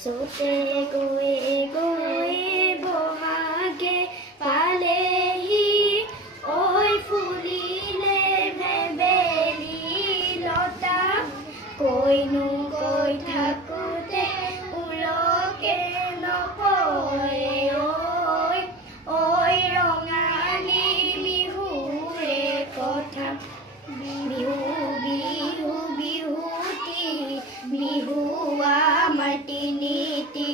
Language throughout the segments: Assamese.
सोते गए बहागे पालेही ओई फुलिले भेबेली लता कोइनु कोइ थाकुते उलके नपरे ओई ओई रंगाली बिहुरे कथा बिहु बिहु बिहुती बिहुआ माटिनीति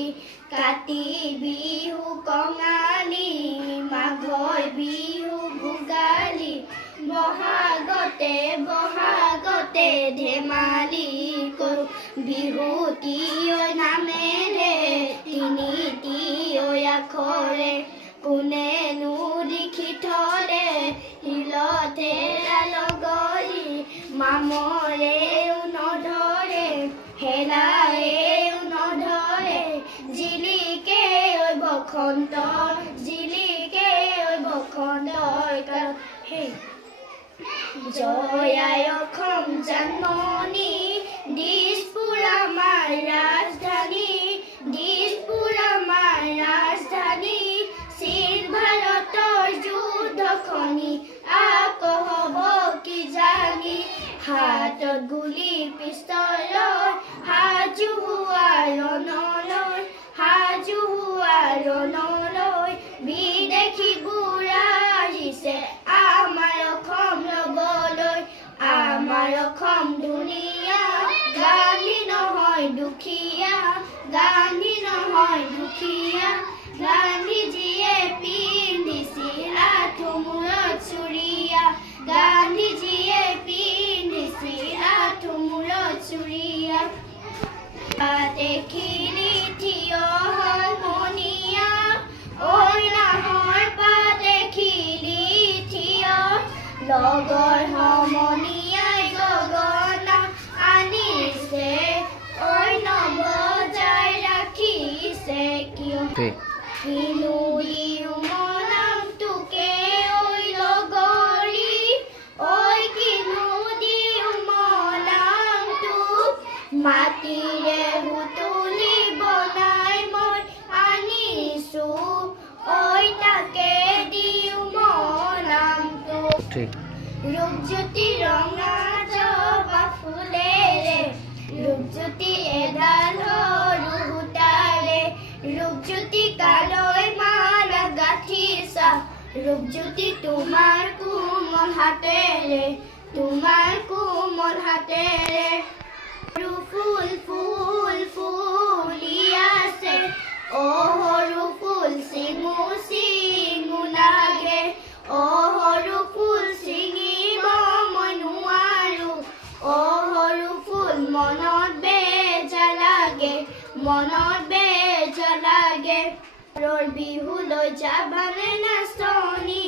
काति बिहु कঙाली माघर बिहु भोगाली बहागते धेमाली करो बिहुती नामेरे तिनिटी आखरे कोनेनु लिखि थले हिलते लगली मामरे नधरे हेलाए नधरे जिलिके बखंत जिलिके बखंत हे जयाय অসম জানমণি দিশপুৰ আমাৰ ৰাজধানী দিশপুৰ আমাৰ ৰাজধানী চীন ভাৰতৰ যুদ্ধখনি আকৌ হ'ব কি জানি হাতত গুলি পিস্তল সাজু হোৱা ৰণলৈ সাজু হোৱা ৰণলৈ বিদেশী বুঢ়া আহিছে আমাৰ অসম লবলৈ আমাৰ অসম ধুনীয়া গান্ধী নহয় দুখীয়া গান্ধী নহয় দুখীয়া গান্ধীজীয়ে পিন্ধিছিল আঠুমূৰত চুৰিয়া গান্ধীজীয়ে পিন্ধিছিল আঠুমূৰত চুৰিয়া দেখিলি থিয় হৰমনিয়া ঐ নাহৰ পাত দেখিলি থিয় লগৰ সমনীয়াই গগনা আনিছে ঐ নবজাই ৰাখিছে কিয় কিনো দিও মৰম তোকে ঐ লগৰী ঐ কিনো দিও মৰম তোক মাটিৰে বুটলি বনাই মই আনিছো ঐ তাকে দিও মৰম তোক ৰূপজ্যোতি ৰঙা জবা ফুলেৰে ৰূপজ্যোতি এডাল সৰু সূতাৰে ৰূপজ্যোতি কালৈ মালা গাঁঠিছা ৰূপজ্যোতি তোমাৰ কোমল হাতেৰে তোমাৰ কোমল হাতেৰে ফুল ফুল ফুলি আছে অ সৰু ফুল চিঙু চিঙু লাগে অ সৰু ফুল চিঙিব মই নোৱাৰো অ সৰু ফুল মনত বেজা লাগে মনত বেজা লাগে বিহুলৈ যাবানে নাচনি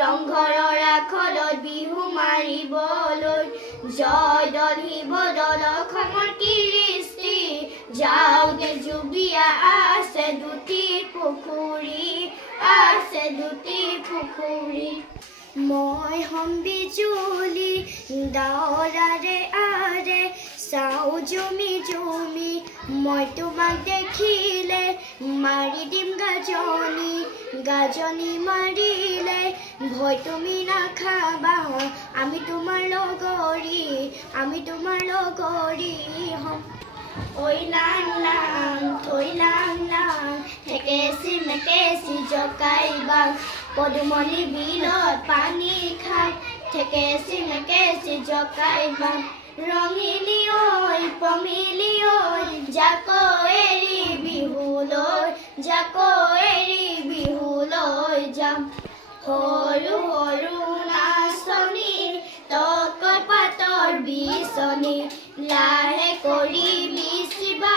ৰংঘৰৰ আখলত বিহু মাৰিবলৈ জয় দল শিৱ দল অসমৰ কীৰ্তি যাওঁতে জুবিয়া আছে দুটি পুখুৰী আছে দুটি পুখুৰী মই হম বিজুলি ডাৱৰাৰে আৰে চাওঁ জুমি জুমি মই তোমাক দেখিলে মাৰি দিম গাজনি গাজনি মাৰিলে ভয় তুমি নাখাবা আমি তোমাৰ লগৰী হম ঐ লাং লাং থৈ লাং লাং ঠেকেচি মেকেচি জকাইবা পদুমণি বিলত পানী খাই ঠেকেচি মেকেচি জকাইবা ৰঙিলি ঐ পমিলি ঐ জাকো এৰি বিহুলৈ যাম সৰু সৰু নাচনি তক পাতৰ বিচনি লাহে কৰি মিচিবা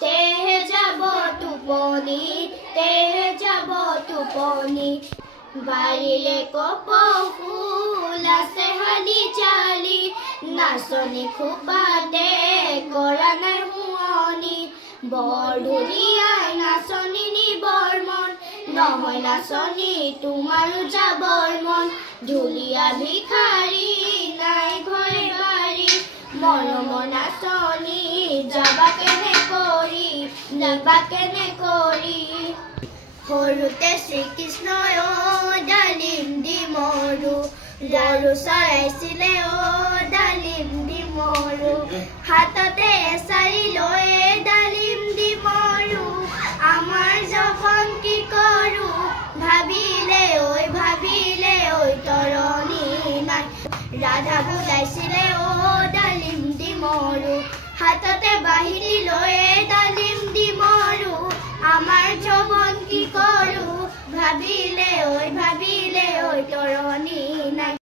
তেহে যাব টোপনি বাৰীৰে কপৌফুল আছে হালি জালি নাচনি খোপাতে কৰা নাই শুৱনি বৰ ধুনীয়াই নাচনি নিবৰ মন নহয় নাচনি তোমাৰো যাবৰ মন ঢুলীয়া ভিখাৰী নাই ঘৰে বাৰী মৰম নাচনি যাবা কেনে কৰি নিবা কেনে কৰি সৰুতে শ্ৰীকৃষ্ণই ডালিম দি মৰু গৰু চৰাইছিলে ডালিম দি মৰু হাততে এচাৰি লৈ ডালিম দি মৰু আমাৰ যখন কি কৰো ভাবিলে ঐ তৰণী নাই ৰাধা বুলাইছিলে ডালিম দি মৰু হাততে বাহিনী লৈ ডালিম দি মৰু আমাৰ যখন কি কৰো ভাবিলে ঐ তৰণী নাই।